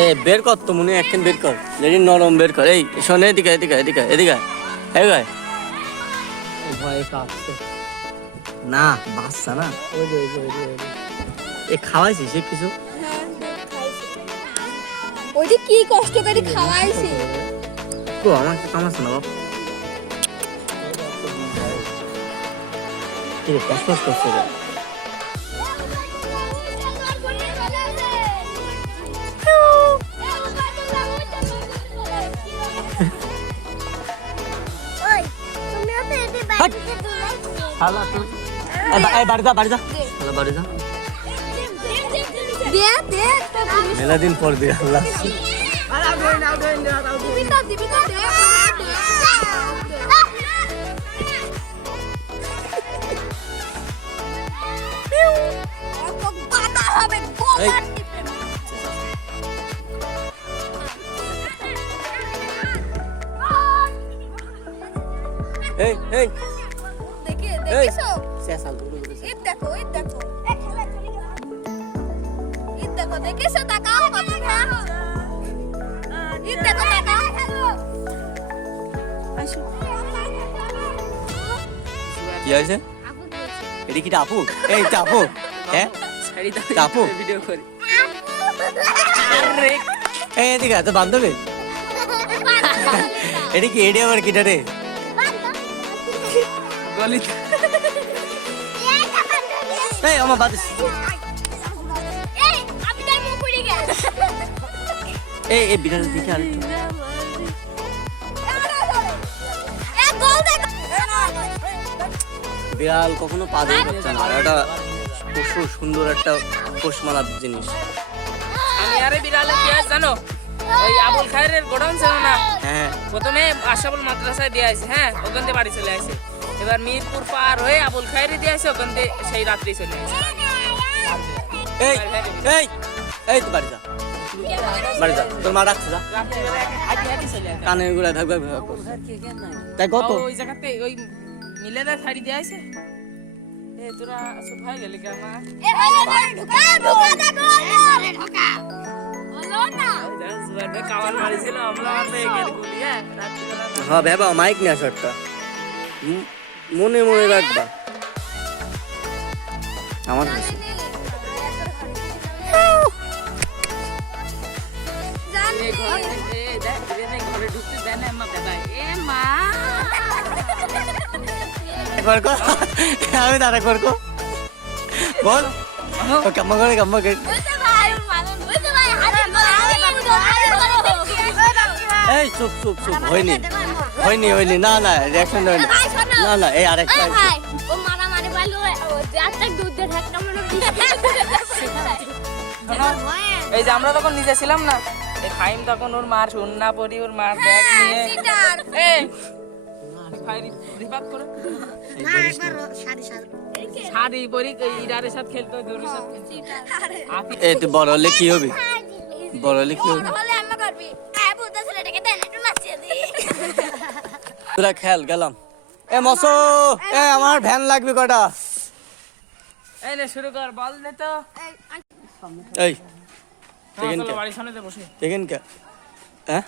এ বের কর তো মনে একখান বের কর যেটি নরম বের কর এই শোনে এদিকে এদিকে এদিকে এদিকে এদিকে ভয়ে কাঁপছে। না বাচ্চা না ওই যে ওই যে ওই যে ওই যে। এ খাওয়াইছিস সে কিছু ওই যে কি কষ্ট করে খাওয়াইছি তো আমাকে কামাচ্ছে না বাপ কি রে কষ্ট করছে রে শালা তুই এই বাড়ি যা বাড়ি যা শালা বাড়ি যা দে দে মেলা দিন পর দিয়ে আল্লাহ দিবি তো দে বাতা হবে গোলা টিপে এই এই দেখে দেখিছো শেষাল দূরে দূরে ঈদ দেখো ঈদ দেখো এই খেলা চলে গেল ঈদ দেখো দেখিছো তাকাও কত ঘাম ঈদ দেখো তাকাও আসো কি হয়েছে এটি কি আপু এই আপু হ্যাঁ আপু ভিডিও করি। এই এদিকে তো বান্ধবী এটি কি এডি আবার কিটা রে গলি এই আমার বাদ এই আমি তার মুখ পুড়ে গেল এই বিড়াল দিকে আর এ গোল দেখো বিড়াল কখনো পা দিয়ে করছে না এটা খুব সুন্দর একটা পোষমালার জিনিস আমি আরে বিড়ালে কি হয় জানো? ওই আবুল খায়ের গোডাউন ছিল না, হ্যাঁ প্রথমে আশাবুল মাদ্রাসায় দিয়ে আসে, হ্যাঁ ওখান থেকে বাড়ি চলে আসে। এবার মিরপুর পার হয়ে আবুল খায়েরই দিয়ে আসে, ওখান থেকে সেই রাত্রি চলে আসে। এই এই এই তো বাড়ি যা বাড়ি যা তোর মা রাখছে যা রাত্রিবেলা একা হাঁটি হাঁটি চলে আসে। কানে গুলা ভাগ ভাগ ভাগ তাই কত ওই জায়গাতে ওই মিলেদার শাড়ি দিয়ে আসে। এ তোরা সব ভাই গেলি কে আমার? এ হলো ঢোকা ঢোকা দেখো আরে ঢোকা হলো না জুয়ারে কাওয়াল মারিছিল, আমরা তো একের গুলি, হ্যাঁ রাত্রিবেলা হ্যাঁ ভেবা মাইক নিয়ে শটটা মনে মনে রাখবা আমার কাছে জানি ঘরে ঢুকতে দেয় না আমার দাদা। এ মা একবার কর আমি দাঁড়া করবো বল ও কাম্মা করে বুঝতে ভাই মানুষ বুঝতে ভাই হাতে এই চুপ চুপ চুপ হয়নি না না রিঅ্যাকশন হয়নি না না এই আরেকটা ভাই ও মারামারি পাইলো ও যাতে দুধ দিয়ে ঢাকা মনে এই যে আমরা তখন নিজে ছিলাম না, এই ফাইম তখন ওর মার সুন্না পরি ওর মার ব্যাগ নিয়ে সিটার এই ফাই রিপাত করে না একবার শাড়ি পরি ইরারের সাথে খেলতো, দৌড়ের সাথে খেলতো। এই তুই বড় হলে কি হবে বড় হলে কি হবে হলে আমরা করবি আয় বুঝতে ছেলেটাকে দেন একটু নাচিয়ে দি তোরা খেল গেলাম এ মসো এ আমার ভ্যান লাগবে কটা এই নে শুরু কর, বল দে তো। এই চলো বাড়ির সামনে বসে দেখেন কে হ্যাঁ